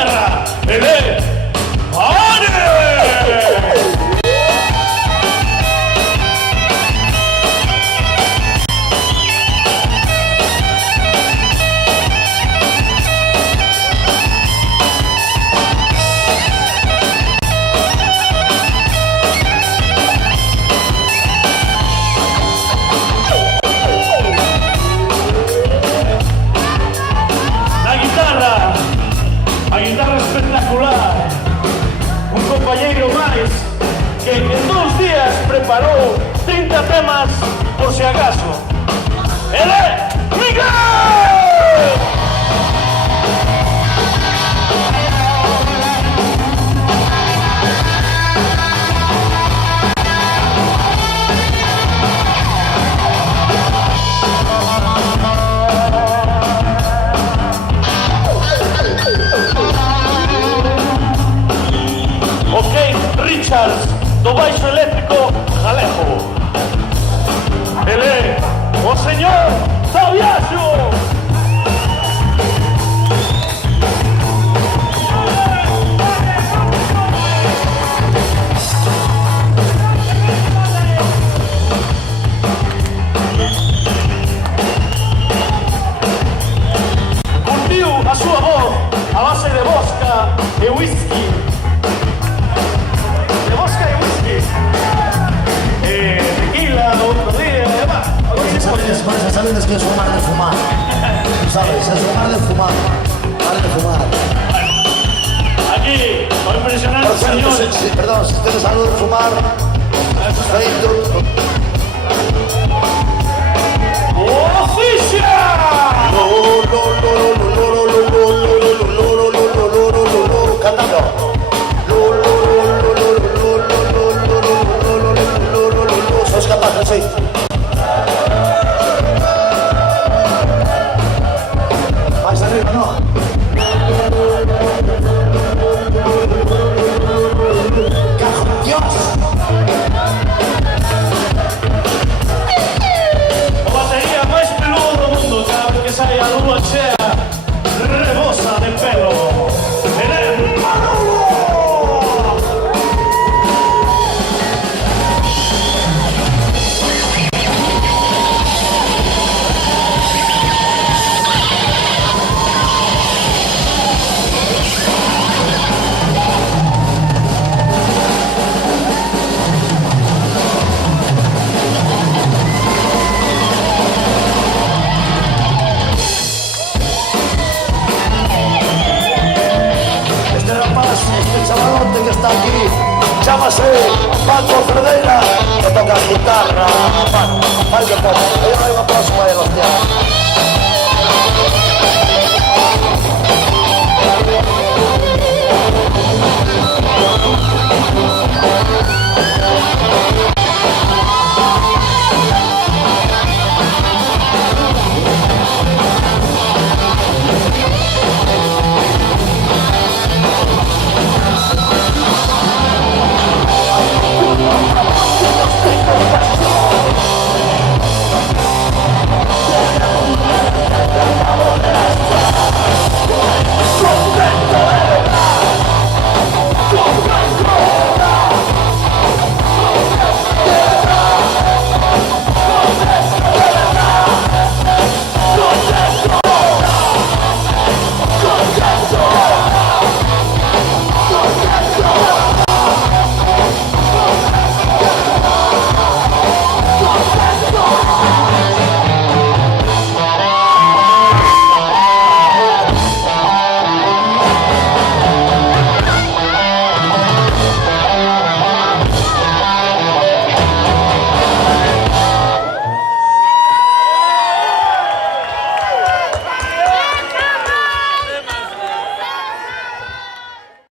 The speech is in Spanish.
guitarra, él es ¡Ale! A guitarra espectacular, un compañero máis que en 2 días preparou 30 temas por si acaso. Ele é Miguel! Richards, do baixo eléctrico galego. Ele é o señor Sabiaxo. Fundiu a súa voz a base de vodka e whisky. Sabes que es fumar de fumar, ¿sabes? Es fumar de fumar, vale de fumar. Aquí, por impresionar al señor. Perdón, si tienes algo de fumar, cantando. ¿Sois capaces? Sí. Más arriba, no. ¡Cajo, Dios! A batería máis peludo do mundo, cada vez que sai a lúa chea, rebosa de pelo. Ele Manolo! Este chavalote que está aquí, chámase Paco Cerdeira, que toca guitarra. Vale, que toca. Hay un aplauso para él, hostia.